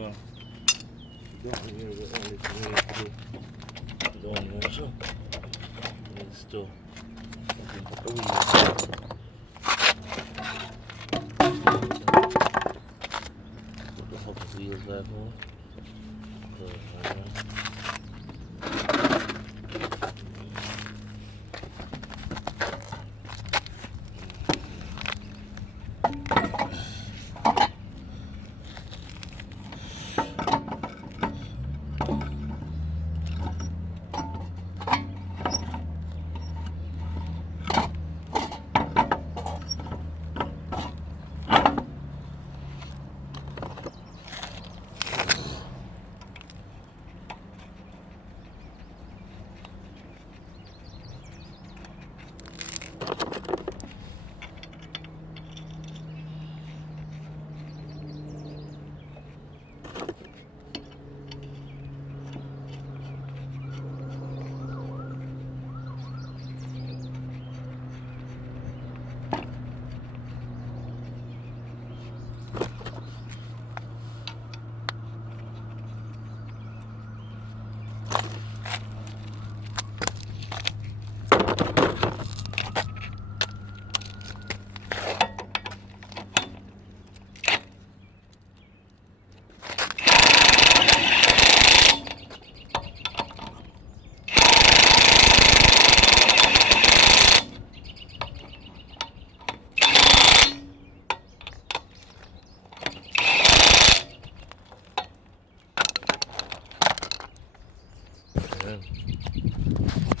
Well, down here the only thing we have to do is down there, so it's still fucking put the wheels. Put the fucking wheels back on. Good, alright.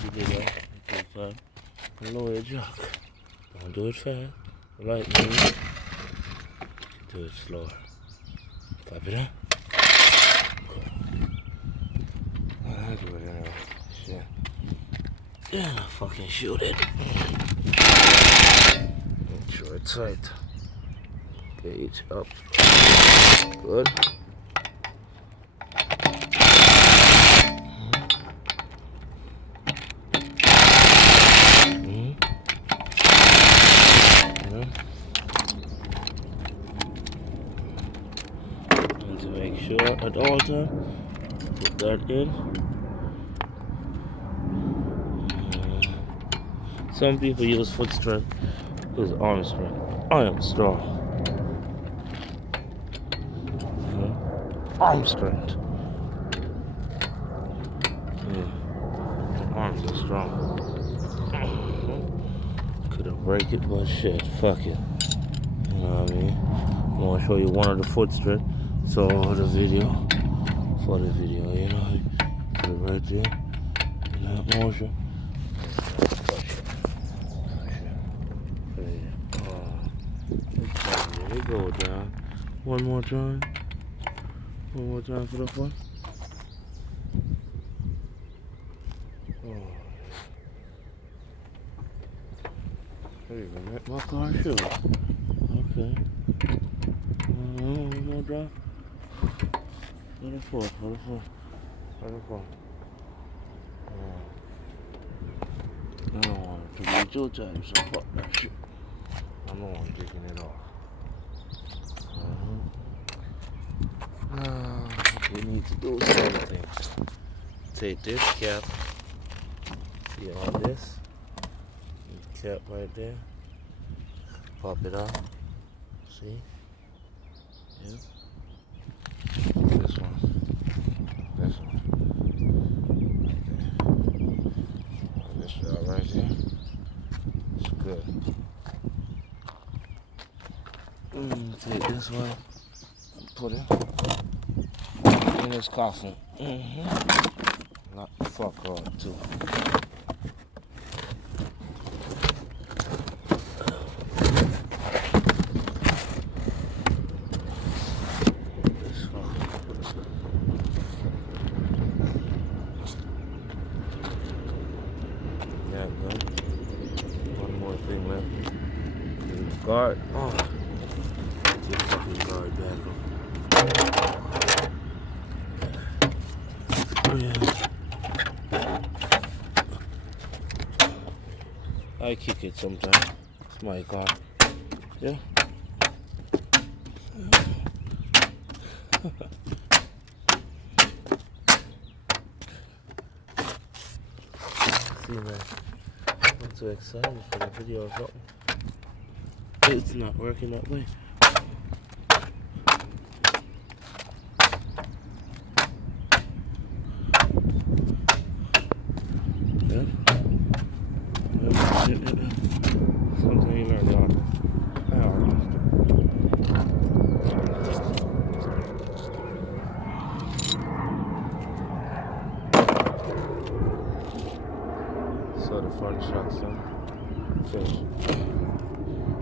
You did that. Okay, fine. Lower your jack. Don't do it fast. Like me. Do it slower. Copy that? Okay. I do it anyway. Shit. Yeah, fucking shoot it. Make sure it's tight. Gauge up. Good. And to make sure at all times, put that in. Some people use foot strength, use arm strength. I am strong. Arm strength. Yeah, my arms are strong. Couldn't break it, but shit, fuck it. You know what I mean? I want to show you one of the foot strength. So the video, for the video, you know, put it right there. That motion. There you go, down. One more time. One more time for the foot. Oh. There you go, make my car show. Okay. One more drop. For the foot, for the foot. For the foot. I don't want it to be 2 times, so fuck that shit. I'm the one taking it off. We need to do something. Take this cap. See on this? Cap right there. Pop it out. See? Yep. This one. This one. This shot right here. It's good. Take this one. Put it in this coffin. Knock the fuck out too. Yeah, good. One more thing left. Guard. Oh. Get the fucking guard back on. I kick it sometimes. It's my car. Yeah. see, man. I'm too excited for the video or something. It's not working that way. Yeah. Something you learn, y'all. So the front shots, son. Fish.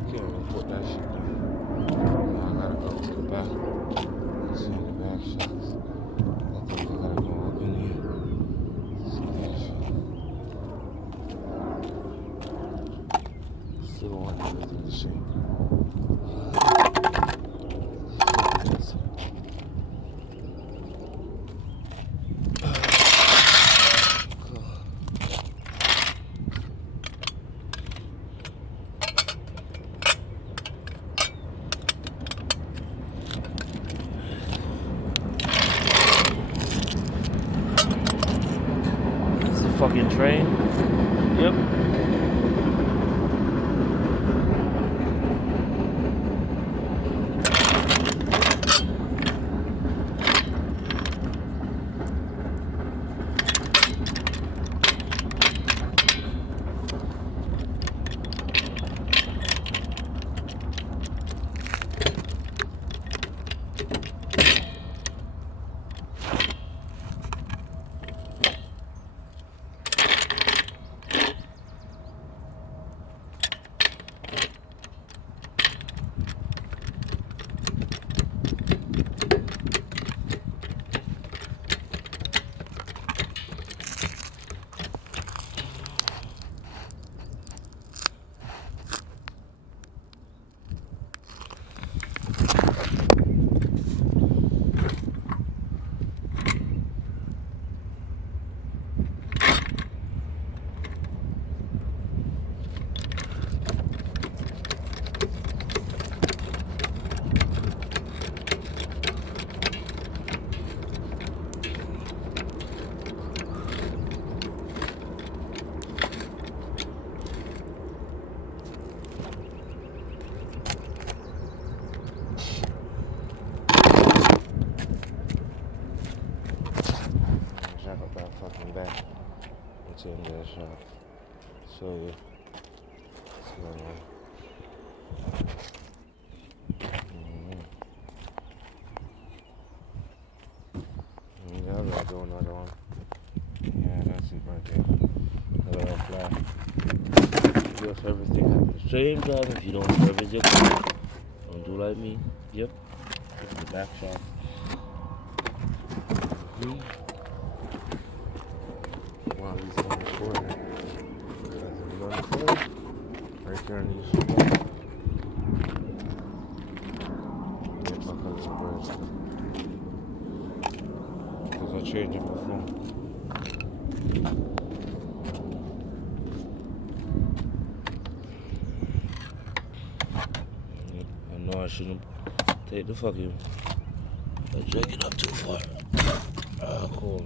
Can't even put that shit down. Now I gotta go to the back. See the back shots. I think I gotta go up in here. See that shit. Still want to do the shit. Fucking train. Yep. Fucking back. What's in there, shop? So yeah. Yeah, I gotta do another one. Yeah, that's it right there. Another fly. If everything happens at the same time, if you don't service your car, don't do like me. Yep. This is the back shop. While he's on the corner. Right there in these spots. Because I changed it before. Yep, I know I shouldn't take the fucking. I drag it up too far. Cool.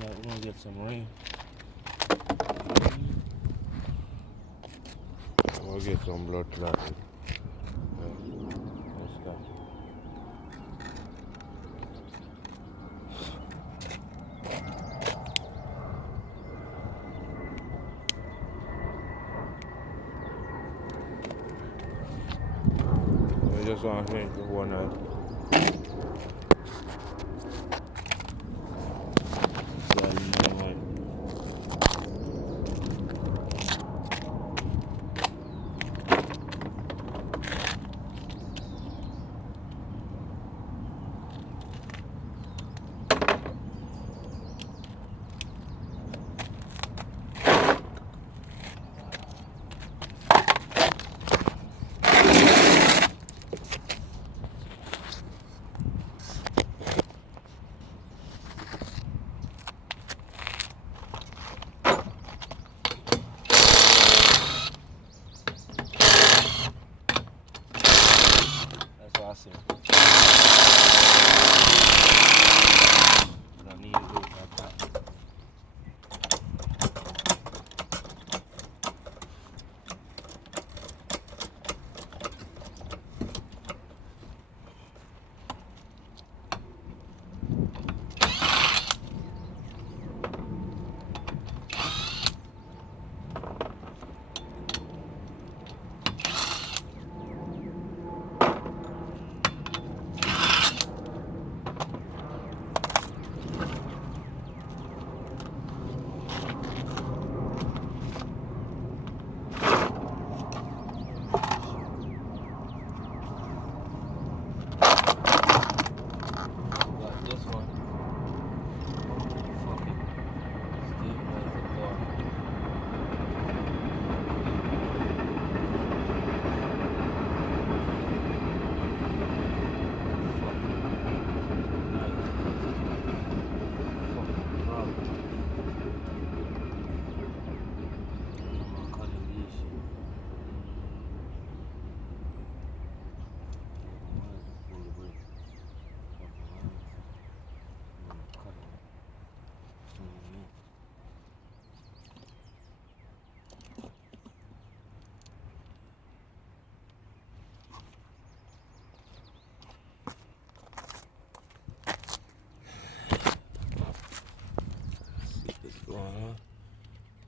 We're gonna get some rain. We'll get some blood clotting. Let's go. We just want to drink one night. Awesome. I need to do that.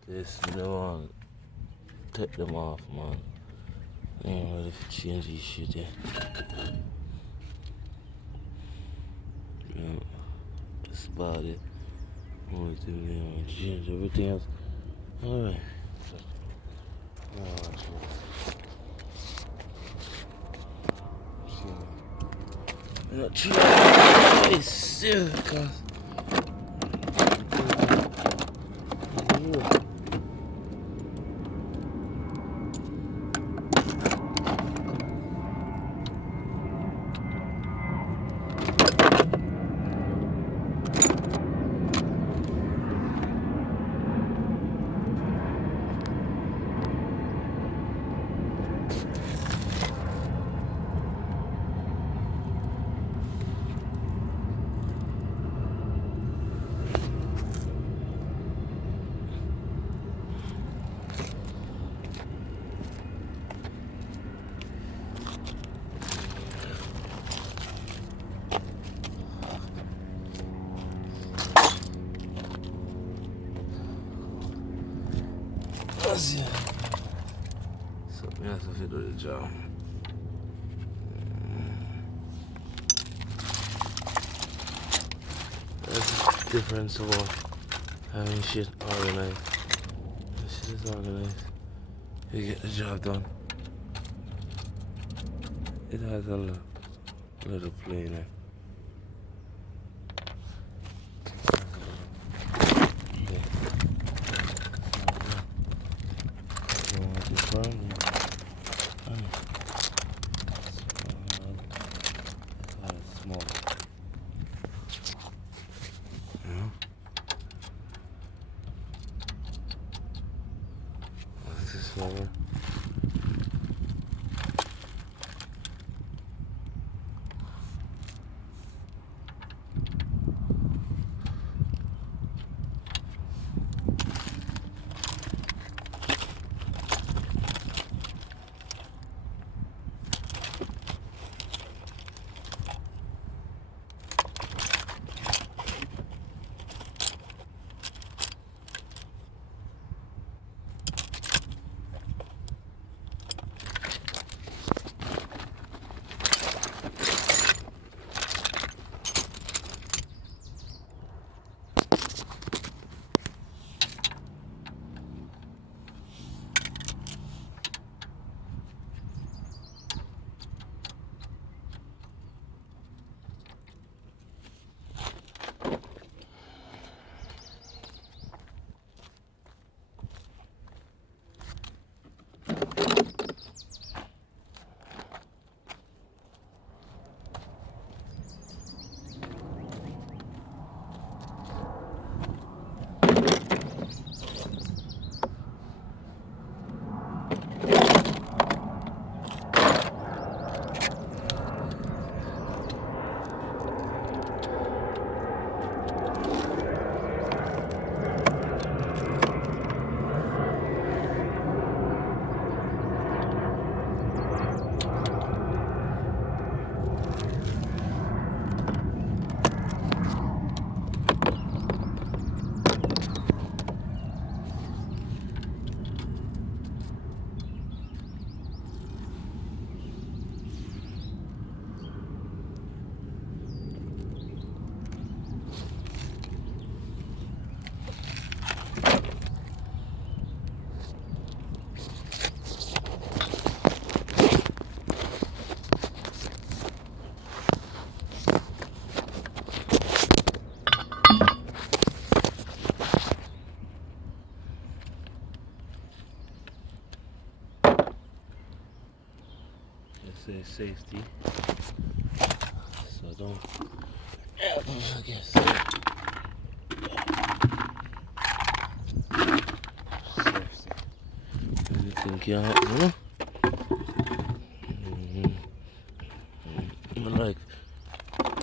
This, you know, take them off, man. I ain't ready to change this shit yet. Yeah, this body. Only thing they want to change everything else. Alright. I'm not trying to serious, cause yeah. So we have to do the job. That's the difference about having shit organized. This shit is organized. You get the job done. It has a little play in it. Small. Yeah. What's this for? my safety. So don't ever forget that. Safety. Anything can happen, you know? Like,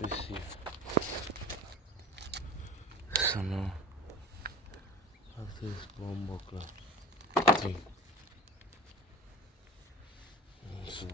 let's see. So now, after this bomb buckler thing. So,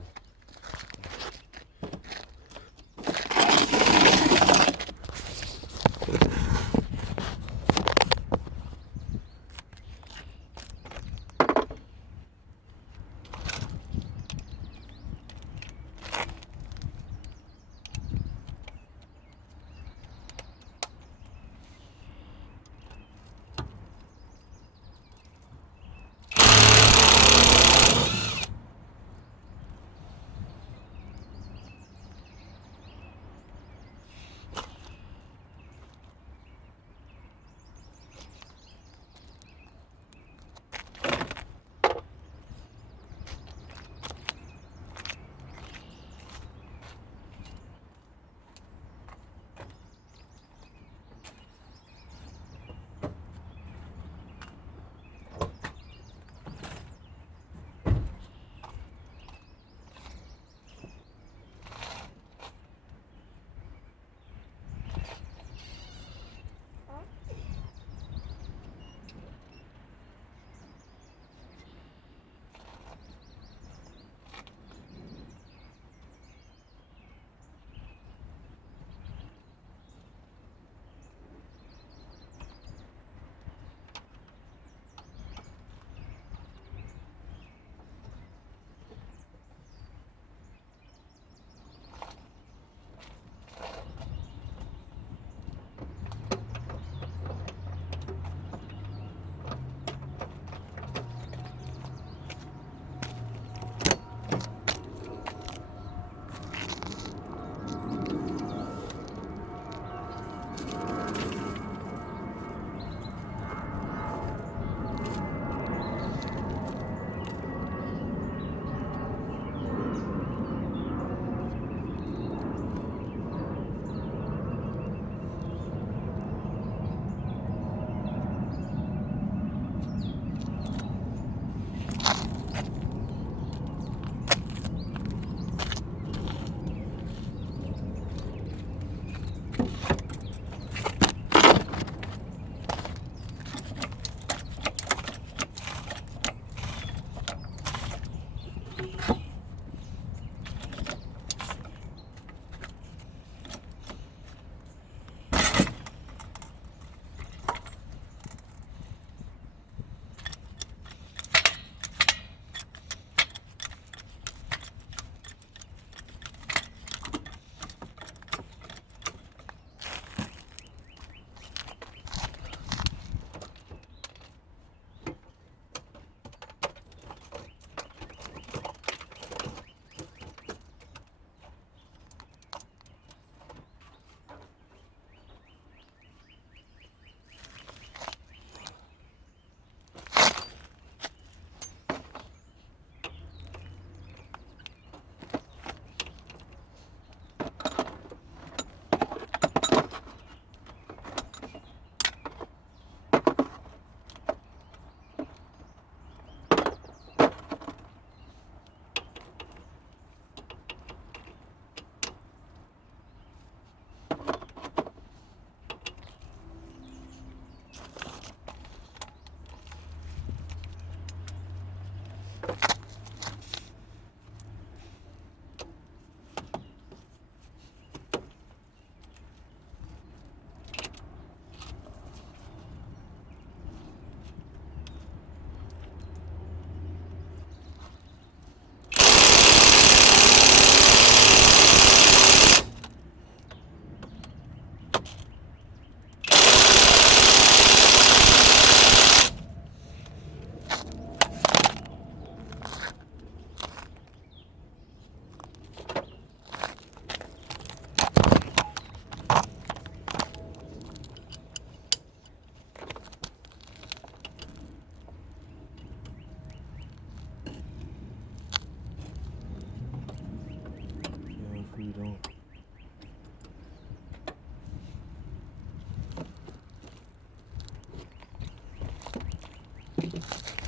you doing?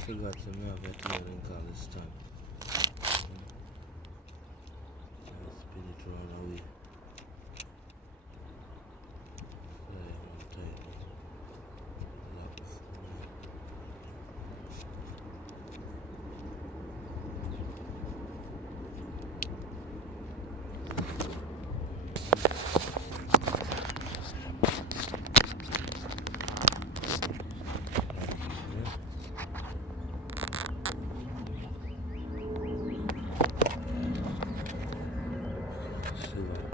Forgot to milk at the in college time. Spinach run away. See what